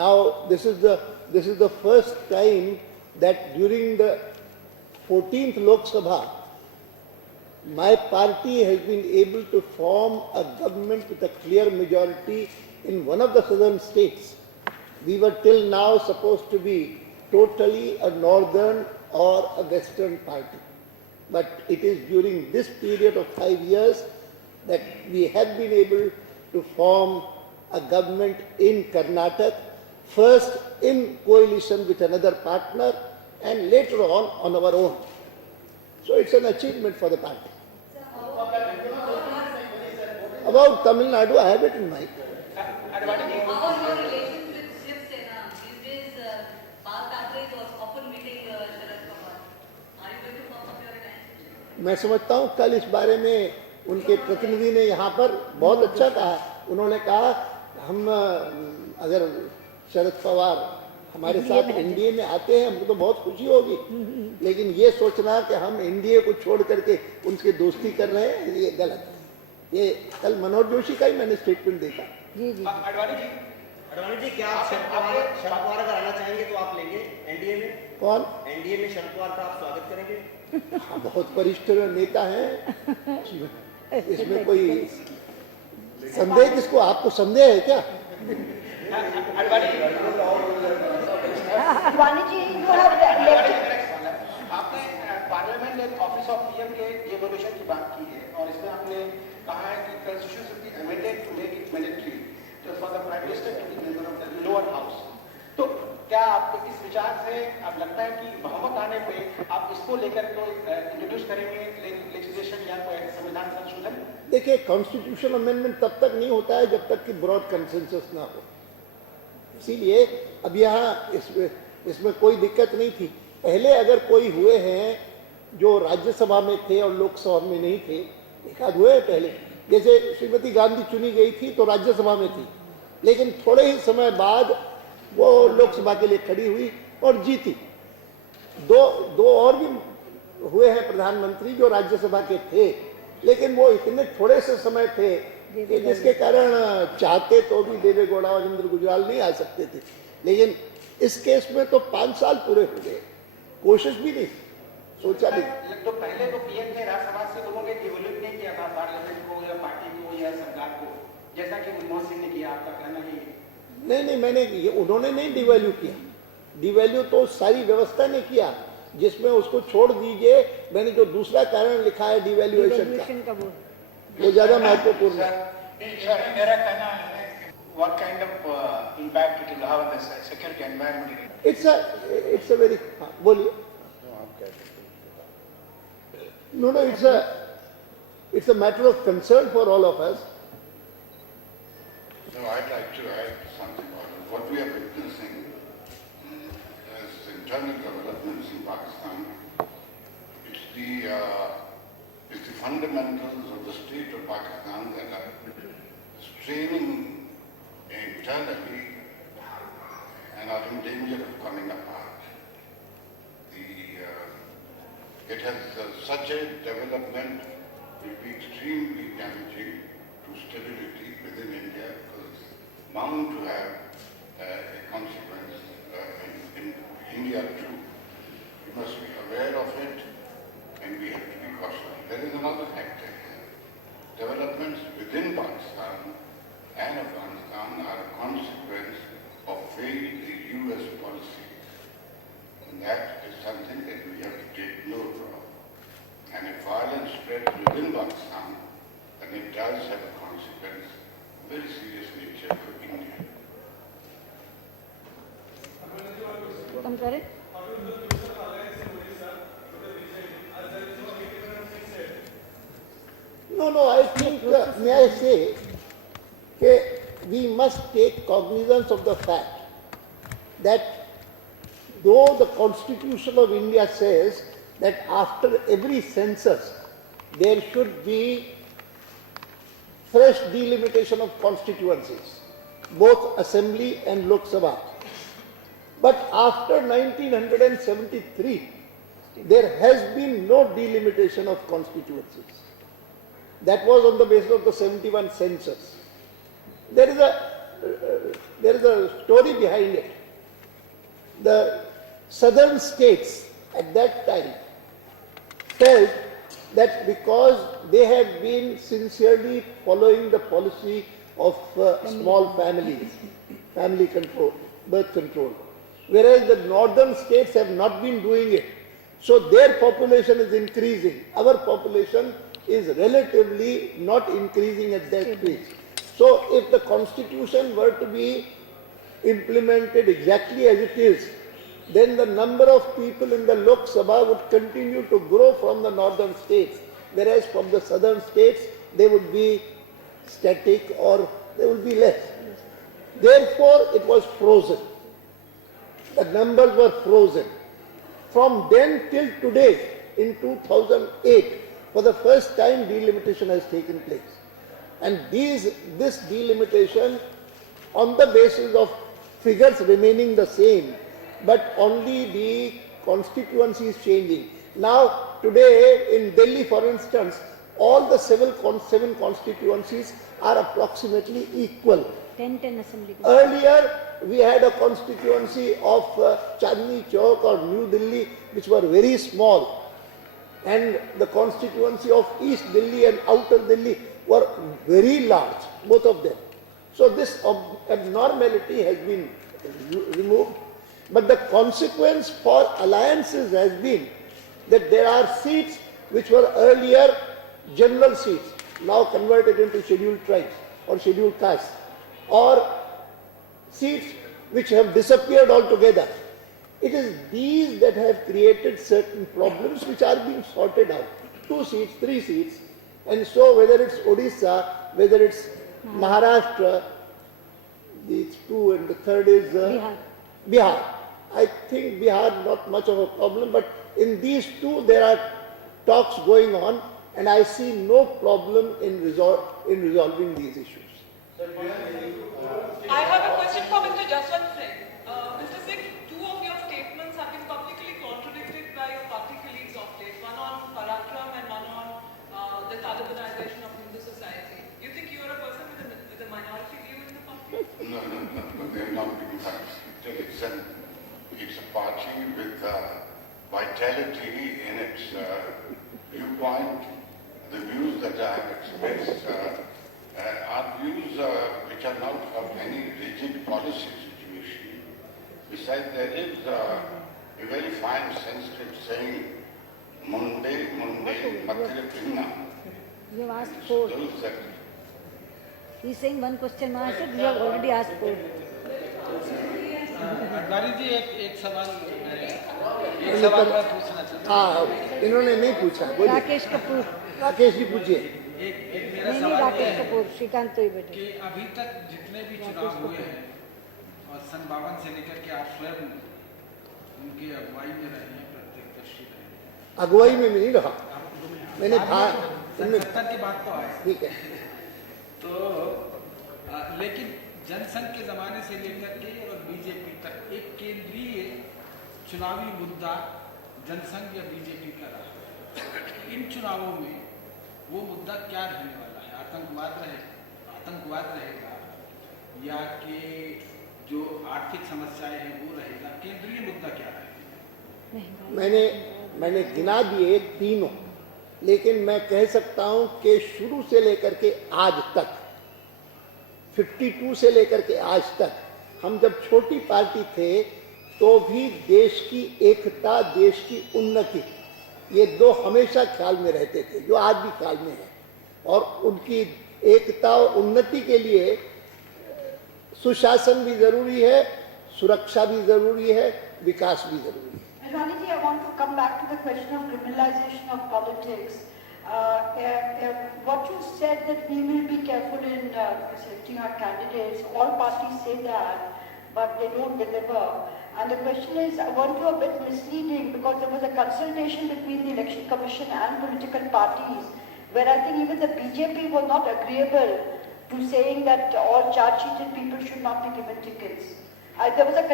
Now, this is the first time that during the 14th Lok Sabha, my party has been able to form a government with a clear majority in one of the southern states. We were till now supposed to be totally a northern or a western party. But it is during this period of 5 years that we have been able to form a government in Karnataka, first in coalition with another partner and later on our own. So it's an achievement for the party. About Tamil Nadu, I have it in mind. How are your relations with Shiv Sena? These days, Bal Thackeray was often meeting Sharad Pawar. Are you going to firm up your relationship? मैं समझता हूँ कल इस बारे में उनके प्रतिनिधि ने यहाँ पर बहुत अच्छा कहा. उन्होंने कहा हम अगर शरद पवार हमारे साथ एनडीए में आते हैं हमको तो बहुत खुशी होगी, लेकिन ये सोचना कि हम एनडीए को छोड़ करके उनसे दोस्ती कर रहे हैं ये गलत है. ये कल मनोज जोशी का ही मैंने स्टेटमेंट देखा. जी जी अडवाणी जी क्या आप शरद पवार अगर आना चाहेंगे तो आप लेंगे एनडीए में? कौन? एनडीए में शरद पवार का आप स्वागत करेंगे? हाँ, बहुत वरिष्ठ नेता हैं, इसमें कोई संदेह किसको? आपको संदेह है क्या? अडवाणी जी आपने पार्लियामेंट में ऑफिस ऑफ पीएम के डेवोल्यूशन की बात की है और इसमें आपने कहा है कि constitution should be amended to make it mandatory for the prime minister to be member of the lower house. तो क्या आप इस विचार से अब लगता है कि बहुमत आने पे आप इसको लेकर को इंट्रोड्यूस करेंगे लेजिस्लेशन या कोई संविधान संशोधन? देखिए, कॉन्स्टिट्यूशन अमेंडमेंट तब तक नहीं होता है जब तक कि ब्रॉड कंसेंसस ना हो. इसीलिए अब यहाँ इसमें कोई दिक्कत नहीं थी. पहले अगर कोई हुए हैं जो राज्यसभा में थे और लोकसभा में नहीं थे, एक आध हुए पहले, जैसे श्रीमती गांधी चुनी गई थी तो राज्यसभा में थी, लेकिन थोड़े ही समय बाद वो लोकसभा के लिए खड़ी हुई और जीती. दो और भी हुए हैं प्रधानमंत्री जो राज्यसभा के थे, लेकिन वो इतने थोड़े से समय थे कि जिसके कारण चाहते तो भी देवेगौड़ा और इंद्र गुजराल नहीं आ सकते थे. लेकिन इस केस में तो 5 साल पूरे हो गए, कोशिश भी नहीं, सोचा भी. तो पहले तो पीएम थे, राज्यसभा से लोगों ने डिवोल्यूट नहीं किया था पार्लियामेंट को या पार्टी को या सरकार को, जैसा कि मनमोहन सिंह ने किया. आपका कहना है? नहीं, उन्होंने नहीं डिवैल्यू किया. डिवैल्यू तो सारी व्यवस्था ने किया, जिसमें उसको छोड़ दीजिए. मैंने जो दूसरा कारण लिखा है डिवैल्यूएशन का, वो ज्यादा महत्वपूर्ण है. मेरा कहना है what kind of impact it will have on the security environment? It's a very, बोलिए. No, it's a matter of concern for all of us. No, I'd like to add something on what we are witnessing as internal developments in Pakistan. It's the fundamentals of the state of Pakistan that are straining internally and are in danger of coming apart. It has such a development will be extremely damaging to stability within India because it's bound to have a consequence in India too. We must be aware of it and we have to be cautious. There is another factor here. Developments within Pakistan and Afghanistan are a consequence of failed US policies. And that is something that we have to take note of. And if violence spreads within Pakistan, then it does have a consequence, very serious nature for India. कम करें. No, I think, may I say, we must take cognizance of the fact that though the Constitution of India says that after every census there should be fresh delimitation of constituencies, both Assembly and Lok Sabha. But after 1973, there has been no delimitation of constituencies. That was on the basis of the 71 census. There is a story behind it. The southern states at that time felt that because they had been sincerely following the policy of small families, family control, birth control, whereas the northern states have not been doing it. So their population is increasing. Our population is relatively not increasing at that pace. So if the constitution were to be implemented exactly as it is, then the number of people in the Lok Sabha would continue to grow from the northern states, whereas from the southern states they would be static or they would be less. Therefore, it was frozen. The numbers were frozen. From then till today, in 2008, for the first time delimitation has taken place. And this delimitation on the basis of figures remaining the same, but only the constituency is changing. Now, today in Delhi, for instance, all the seven constituencies are approximately equal. 10 assembly. Earlier, we had a constituency of Chandni Chowk or New Delhi, which were very small, and the constituency of East Delhi and Outer Delhi were very large, both of them. So this abnormality has been removed, but the consequence for alliances has been that there are seats which were earlier general seats, now converted into scheduled tribes or scheduled castes, or seats which have disappeared altogether. It is these that have created certain problems which are being sorted out. 2 seats, 3 seats, and so whether it's Odisha, whether it's Maharashtra, these 2 and the third is Bihar. I think Bihar not much of a problem, but in these 2 there are talks going on, and I see no problem in resolving these issues. I have a question for Mr. Jaswant Singh. Mr. Singh, 2 of your statements have been publicly contradicted by your party colleagues of late, one on Parakram and one on the Talibanization of Hindu society. You think you are a person with a minority view in the party? No, they're not being facts. It's a party with vitality in its viewpoint. The views that I have expressed are views which are not of any rigid policy situation. Besides, there is a very fine Sanskrit saying, Munde, Matire Pinna. You have asked 4. He is saying one question answered, you have already asked 4. Advani ji एक सवाल मैं पूछना चाहता हाँ, इन्होंने नहीं पूछा, बोलिए। राकेश कपूर। राकेश जी पूछिए। एक मेरा नहीं सवाल राकेश है कपूर, श्रीकांत तो ही बेटे। कि अभी तक जितने भी चुनाव हुए हैं और सन 52 से लेकर के आप स्वयं उनकी अगुवाई में रहे हैं, प्रत्यक्षदर्शी रहे हैं। अगुवाई में नहीं रहा, मैंने सन 70 की बात तो आए, ठीक है। तो लेकिन जनसंघ के जमाने से लेकर के और बीजेपी तक एक केंद्रीय चुनावी मुद्दा जनसंघ या बीजेपी का रहा। इन चुनावों में वो मुद्दा क्या रहने वाला है? आतंकवाद रहेगा या कि जो आर्थिक समस्याएं हैं वो रहेगा? केंद्रीय मुद्दा क्या रहेगा? मैंने गिना दिए 3, लेकिन मैं कह सकता हूं कि शुरू से लेकर के आज तक, 52 से लेकर के आज तक, हम जब छोटी पार्टी थे तो भी देश की एकता, देश की उन्नति, ये 2 हमेशा ख्याल में रहते थे, जो आज भी ख्याल में है। और उनकी एकता और उन्नति के लिए सुशासन भी जरूरी है, सुरक्षा भी जरूरी है, विकास भी जरूरी है। Rani ji, I want to come back to the question of criminalization of politics. What you said that we will be careful in selecting our candidates, all parties say that, but they don't deliver. And the question is, I want to a bit misleading because there was a consultation between the Election Commission and political parties, where I think even the BJP were not agreeable to saying that all charge-sheeted people should not be given tickets. There was a